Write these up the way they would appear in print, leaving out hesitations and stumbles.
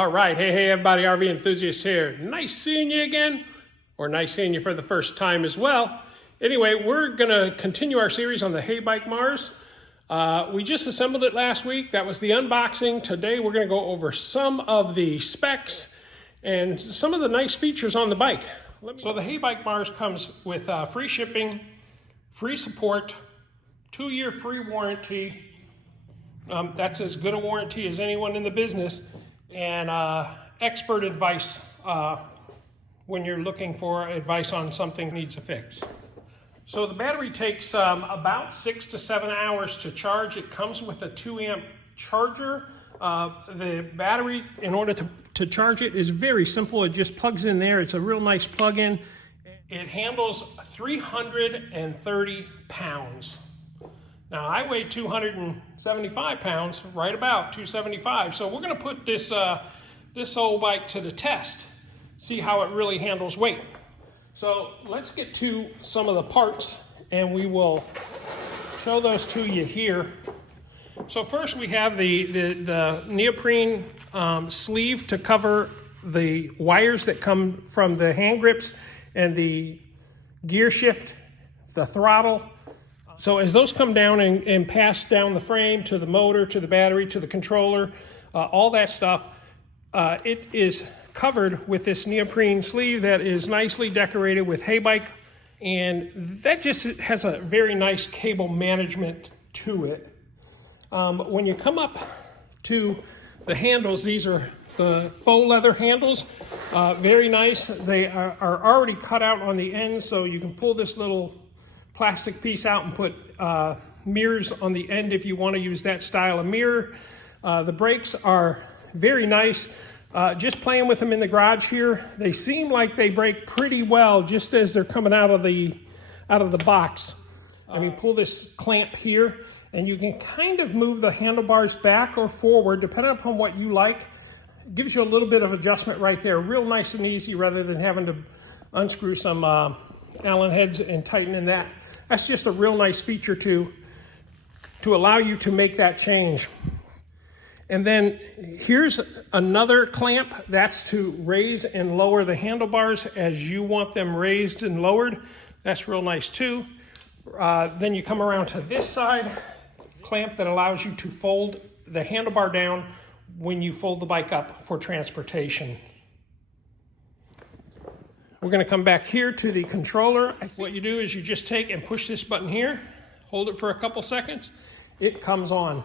All right, hey everybody, RV Enthusiast here. Nice seeing you again, or nice seeing you for the first time as well. Anyway, we're gonna continue our series on the heybike Mars. We just assembled it last week. That was the unboxing. Today we're gonna go over some of the specs and some of the nice features on the bike. So the heybike Mars comes with free shipping, free support, 2-year free warranty. That's as good a warranty as anyone in the business. And expert advice when you're looking for advice on something that needs a fix. So the battery takes about 6 to 7 hours to charge. It comes with a 2-amp charger. The battery, in order to charge it, is very simple. It just plugs in there. It's a real nice plug-in. It handles 330 pounds. Now, I weigh 275 pounds, right about 275. So we're going to put this old bike to the test, see how it really handles weight. So let's get to some of the parts, and we will show those to you here. So first we have the neoprene sleeve to cover the wires that come from the hand grips and the gear shift, the throttle. So as those come down and pass down the frame to the motor, to the battery, to the controller, all that stuff, it is covered with this neoprene sleeve that is nicely decorated with heybike, and that just has a very nice cable management to it. When you come up to the handles, these are the faux leather handles, very nice. They are already cut out on the end, so you can pull this little plastic piece out and put mirrors on the end if you want to use that style of mirror. The brakes are very nice. Just playing with them in the garage here, they seem like they brake pretty well just as they're coming out of the box. I mean, pull this clamp here, and you can kind of move the handlebars back or forward depending upon what you like. It gives you a little bit of adjustment right there, real nice and easy, rather than having to unscrew some Allen heads and tighten in that. That's just a real nice feature to allow you to make that change. And then here's another clamp. That's to raise and lower the handlebars as you want them raised and lowered. That's real nice too. Then you come around to this side, clamp that allows you to fold the handlebar down when you fold the bike up for transportation. We're going to come back here to the controller. What you do is you just take and push this button here, hold it for a couple seconds, it comes on.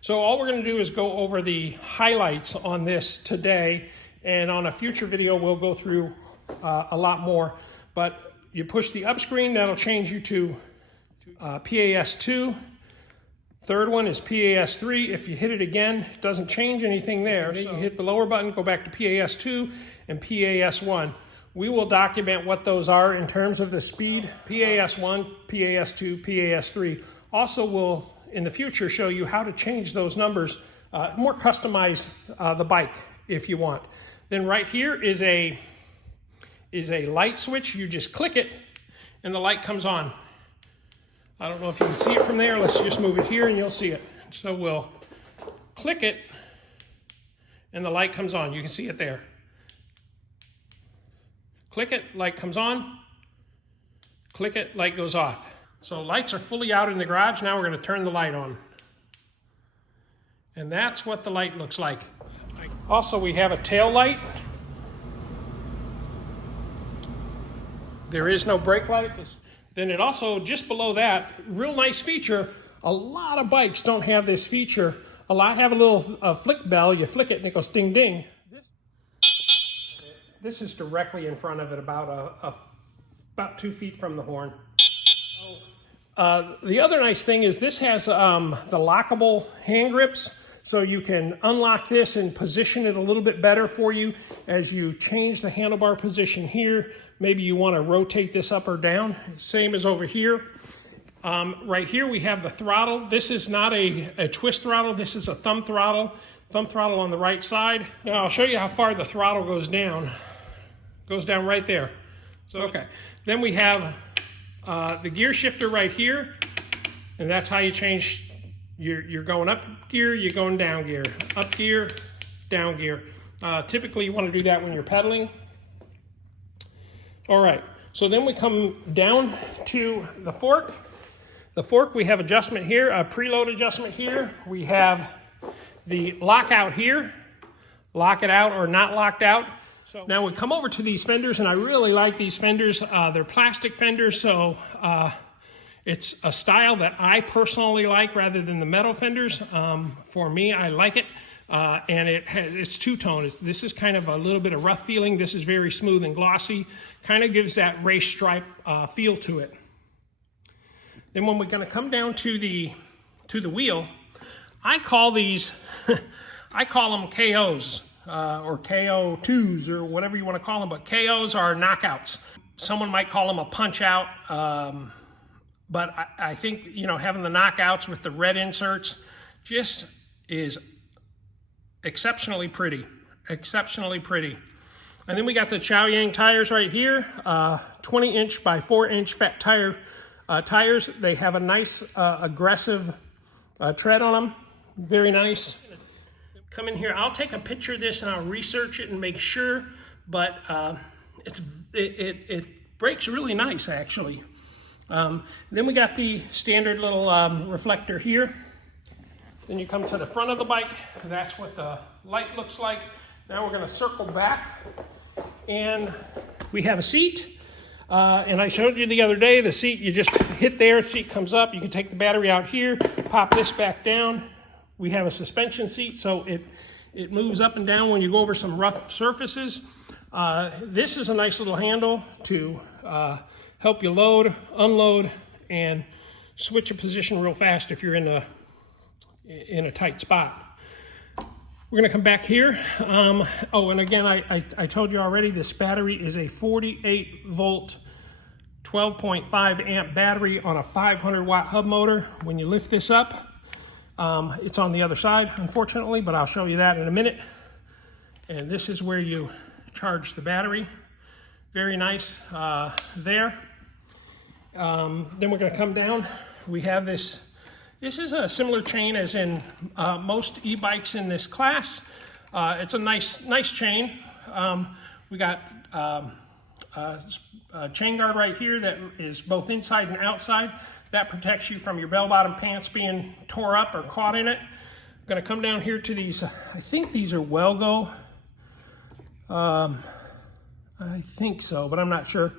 So all we're going to do is go over the highlights on this today, and on a future video we'll go through a lot more. But you push the up screen, that'll change you to PAS2. Third one is PAS3. If you hit it again, it doesn't change anything there. So you hit the lower button, go back to PAS2 and PAS1. We will document what those are in terms of the speed, PAS1, PAS2, PAS3. Also, we'll, in the future, show you how to change those numbers, more customize the bike if you want. Then right here is a light switch. You just click it, and the light comes on. I don't know if you can see it from there. Let's just move it here, and you'll see it. So we'll click it, and the light comes on. You can see it there. Click it, light comes on. Click it, light goes off. So lights are fully out in the garage. Now we're going to turn the light on. And that's what the light looks like. Also, we have a tail light. There is no brake light. Then it also, just below that, real nice feature. A lot of bikes don't have this feature. A lot have a little flick bell. You flick it and it goes ding ding. This is directly in front of it, about 2 feet from the horn. The other nice thing is this has the lockable hand grips, so you can unlock this and position it a little bit better for you as you change the handlebar position here. Maybe you want to rotate this up or down, same as over here. Right here we have the throttle. This is not a twist throttle, this is a thumb throttle. Thumb throttle on the right side. Now I'll show you how far the throttle goes down. Goes down right there. So okay. Then we have the gear shifter right here, and that's how you change. You're going up gear, you're going down gear. Up gear, down gear. Typically you want to do that when you're pedaling. All right, so then we come down to the fork. The fork, we have adjustment here, a preload adjustment here. We have the lockout here, lock it out or not locked out. So now we come over to these fenders, and I really like these fenders. They're plastic fenders, so it's a style that I personally like rather than the metal fenders. For me, I like it. And it's two-tone. This is kind of a little bit of rough feeling. This is very smooth and glossy. Kind of gives that race stripe feel to it. Then when we're going to come down to the wheel, I call these, I call them KOs or KO2s or whatever you want to call them, but KOs are knockouts. Someone might call them a punch-out, but I think, you know, having the knockouts with the red inserts just is exceptionally pretty, exceptionally pretty. And then we got the Chaoyang tires right here, 20-inch by 4-inch fat tires. They have a nice aggressive tread on them, very nice. Come in here, I'll take a picture of this and I'll research it and make sure, but it brakes really nice actually. Then we got the standard little reflector here. Then you come to the front of the bike. That's what the light looks like. Now we're going to circle back, and we have a seat. And I showed you the other day, the seat, you just hit there, seat comes up. You can take the battery out here, pop this back down. We have a suspension seat, so it moves up and down when you go over some rough surfaces. This is a nice little handle to help you load, unload, and switch a position real fast if you're in a tight spot. We're going to come back here. Oh, and again, I told you already, this battery is a 48 volt, 12.5 amp battery on a 500 watt hub motor. When you lift this up, it's on the other side, unfortunately, but I'll show you that in a minute. And this is where you charge the battery. Very nice there. Then we're going to come down. We have this. This is a similar chain as in most e-bikes in this class. It's a nice chain. We got a chain guard right here that is both inside and outside. That protects you from your bell-bottom pants being tore up or caught in it. I'm going to come down here to these. I think these are Welgo. I think so, but I'm not sure.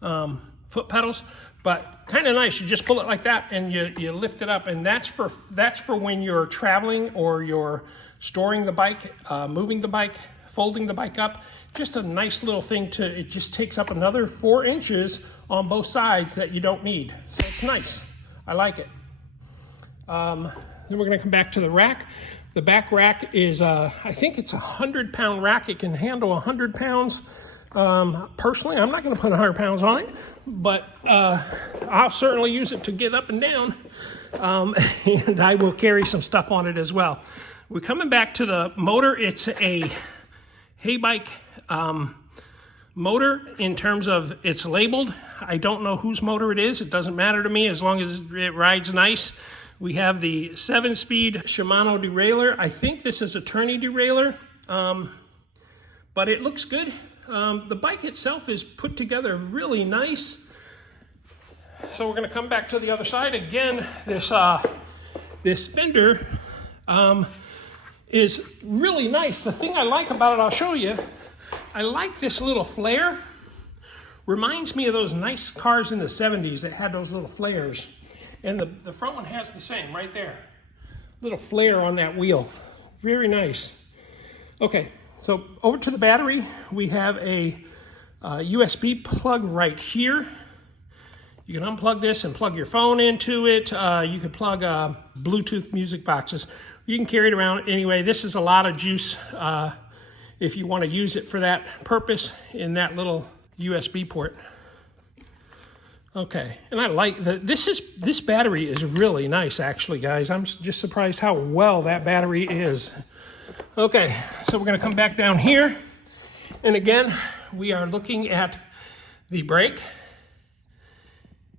Foot pedals. But kind of nice. You just pull it like that and you lift it up, and that's for when you're traveling or you're storing the bike, moving the bike, folding the bike up. Just a nice little thing it just takes up another 4 inches on both sides that you don't need. So it's nice. I like it. Then we're going to come back to the rack. The back rack is, I think it's a 100-pound rack. It can handle 100 pounds. Personally, I'm not going to put 100 pounds on it, but I'll certainly use it to get up and down, and I will carry some stuff on it as well. We're coming back to the motor. It's a heybike motor in terms of it's labeled. I don't know whose motor it is. It doesn't matter to me as long as it rides nice. We have the 7-speed Shimano derailleur. I think this is a tourney derailleur, but it looks good. The bike itself is put together really nice. So we're going to come back to the other side. Again, this fender is really nice. The thing I like about it, I'll show you. I like this little flare. Reminds me of those nice cars in the 70s that had those little flares. And the front one has the same right there. Little flare on that wheel. Very nice. Okay. So over to the battery, we have a USB plug right here. You can unplug this and plug your phone into it. You can plug Bluetooth music boxes. You can carry it around anyway. This is a lot of juice if you want to use it for that purpose in that little USB port. Okay, and I like this battery is really nice actually, guys. I'm just surprised how well that battery is. Okay, so we're going to come back down here, and again, we are looking at the brake,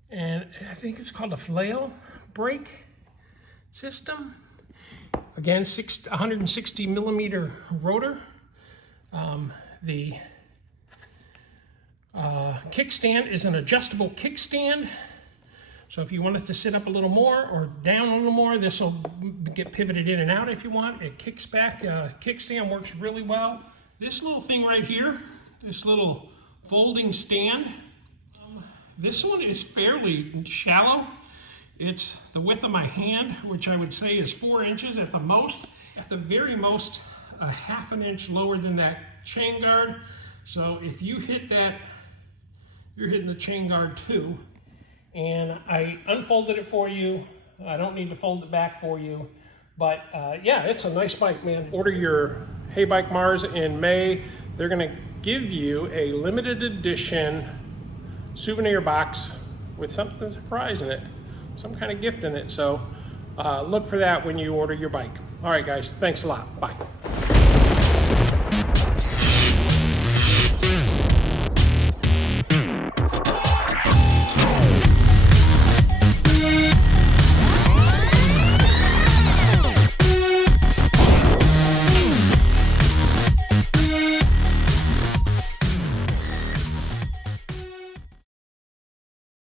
and I think it's called a flail brake system. Again, 160 millimeter rotor. The kickstand is an adjustable kickstand. So if you want it to sit up a little more or down a little more, this will get pivoted in and out if you want. It kicks back. Kickstand works really well. This little thing right here, this little folding stand, this one is fairly shallow. It's the width of my hand, which I would say is 4 inches at the most. At the very most, a ½ an inch lower than that chain guard. So if you hit that, you're hitting the chain guard too. And I unfolded it for you. I don't need to fold it back for you. But yeah, it's a nice bike, man. Order your Heybike Mars in May. They're gonna give you a limited edition souvenir box with something surprise in it. Some kind of gift in it. So look for that when you order your bike. All right, guys, thanks a lot. Bye.